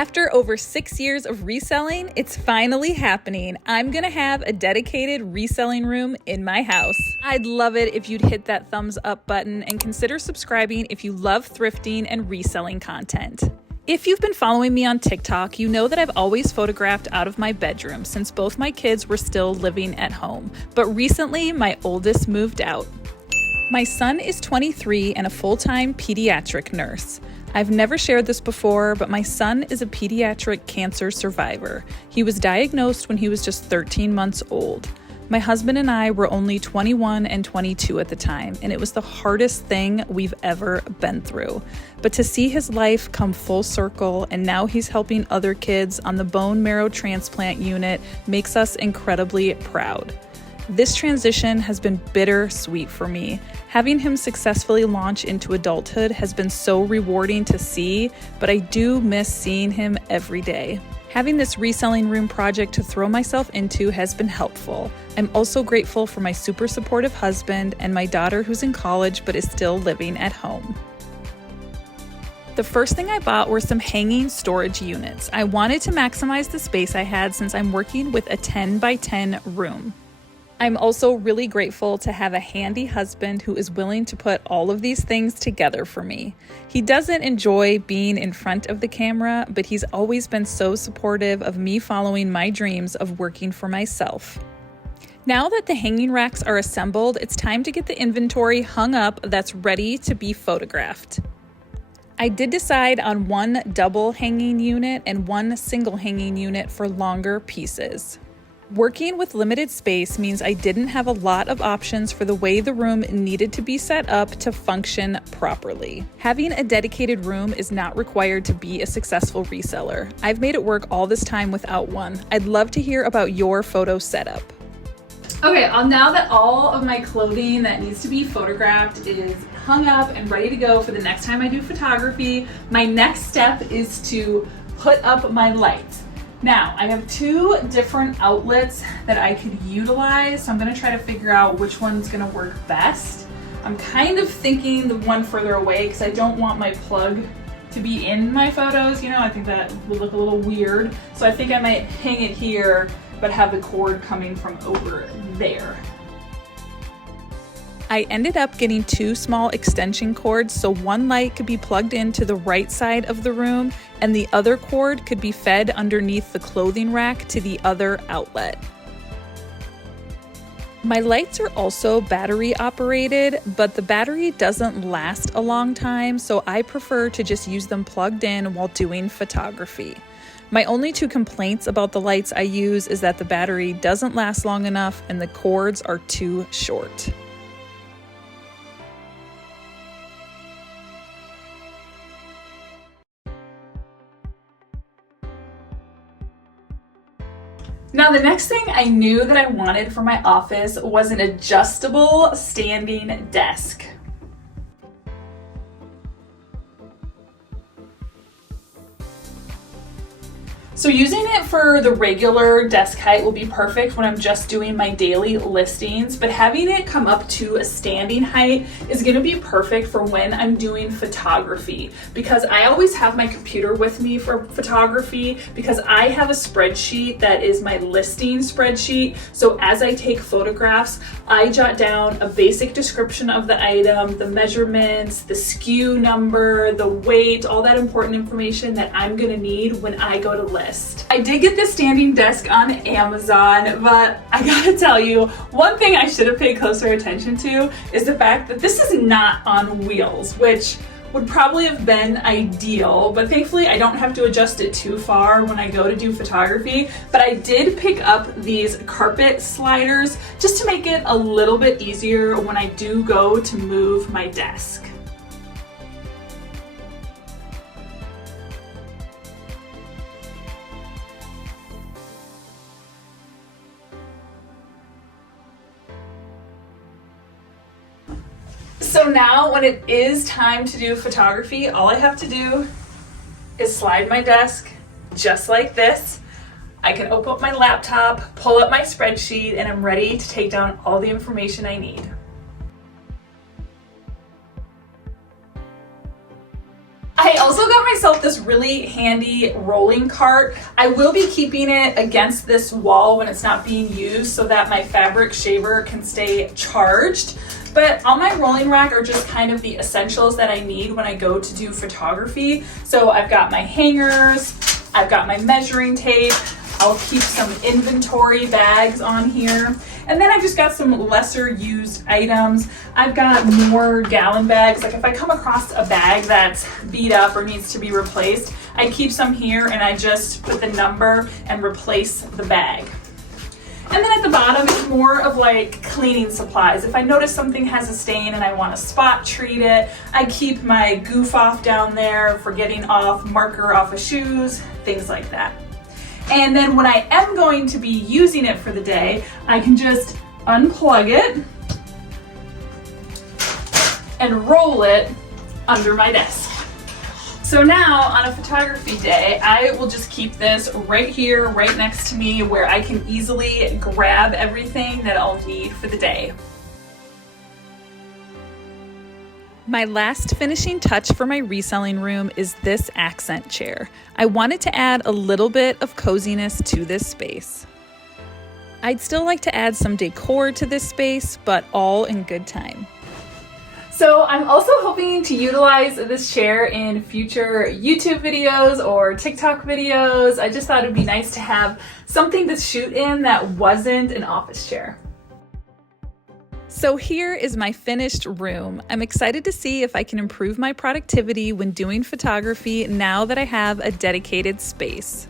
After over 6 years of reselling, it's finally happening. I'm gonna have a dedicated reselling room in my house. I'd love it if you'd hit that thumbs up button and consider subscribing if you love thrifting and reselling content. If you've been following me on TikTok, you know that I've always photographed out of my bedroom since both my kids were still living at home. But recently, my oldest moved out. My son is 23 and a full-time pediatric nurse. I've never shared this before, but my son is a pediatric cancer survivor. He was diagnosed when he was just 13 months old. My husband and I were only 21 and 22 at the time, and it was the hardest thing we've ever been through. But to see his life come full circle, and now he's helping other kids on the bone marrow transplant unit, makes us incredibly proud. This transition has been bittersweet for me. Having him successfully launch into adulthood has been so rewarding to see, but I do miss seeing him every day. Having this reselling room project to throw myself into has been helpful. I'm also grateful for my super supportive husband and my daughter who's in college but is still living at home. The first thing I bought were some hanging storage units. I wanted to maximize the space I had since I'm working with a 10 by 10 room. I'm also really grateful to have a handy husband who is willing to put all of these things together for me. He doesn't enjoy being in front of the camera, but he's always been so supportive of me following my dreams of working for myself. Now that the hanging racks are assembled, it's time to get the inventory hung up that's ready to be photographed. I did decide on one double hanging unit and one single hanging unit for longer pieces. Working with limited space means I didn't have a lot of options for the way the room needed to be set up to function properly. Having a dedicated room is not required to be a successful reseller. I've made it work all this time without one. I'd love to hear about your photo setup. Okay, now that all of my clothing that needs to be photographed is hung up and ready to go for the next time I do photography, my next step is to put up my lights. Now, I have two different outlets that I could utilize, so I'm gonna try to figure out which one's gonna work best. I'm kind of thinking the one further away because I don't want my plug to be in my photos, I think that would look a little weird. So I think I might hang it here, but have the cord coming from over there. I ended up getting two small extension cords so one light could be plugged into the right side of the room and the other cord could be fed underneath the clothing rack to the other outlet. My lights are also battery operated, but the battery doesn't last a long time, so I prefer to just use them plugged in while doing photography. My only two complaints about the lights I use is that the battery doesn't last long enough and the cords are too short. Now, the next thing I knew that I wanted for my office was an adjustable standing desk. So using it for the regular desk height will be perfect when I'm just doing my daily listings, but having it come up to a standing height is gonna be perfect for when I'm doing photography, because I always have my computer with me for photography because I have a spreadsheet that is my listing spreadsheet. So as I take photographs, I jot down a basic description of the item, the measurements, the SKU number, the weight, all that important information that I'm gonna need when I go to list. I did get this standing desk on Amazon, but I gotta tell you, one thing I should have paid closer attention to is the fact that this is not on wheels, which would probably have been ideal, but thankfully I don't have to adjust it too far when I go to do photography. But I did pick up these carpet sliders just to make it a little bit easier when I do go to move my desk. So now when it is time to do photography, all I have to do is slide my desk just like this. I can open up my laptop, pull up my spreadsheet, and I'm ready to take down all the information I need. I also got myself this really handy rolling cart. I will be keeping it against this wall when it's not being used so that my fabric shaver can stay charged. But on my rolling rack are just kind of the essentials that I need when I go to do photography. So I've got my hangers, I've got my measuring tape, I'll keep some inventory bags on here. And then I've just got some lesser used items. I've got more gallon bags. Like if I come across a bag that's beat up or needs to be replaced, I keep some here and I just put the number and replace the bag. And then at the bottom, it's more of like cleaning supplies. If I notice something has a stain and I want to spot treat it, I keep my goof off down there for getting off marker off of shoes, things like that. And then when I am going to be using it for the day, I can just unplug it and roll it under my desk. So now on a photography day, I will just keep this right here, right next to me where I can easily grab everything that I'll need for the day. My last finishing touch for my reselling room is this accent chair. I wanted to add a little bit of coziness to this space. I'd still like to add some decor to this space, but all in good time. So I'm also hoping to utilize this chair in future YouTube videos or TikTok videos. I just thought it'd be nice to have something to shoot in that wasn't an office chair. So here is my finished room. I'm excited to see if I can improve my productivity when doing photography now that I have a dedicated space.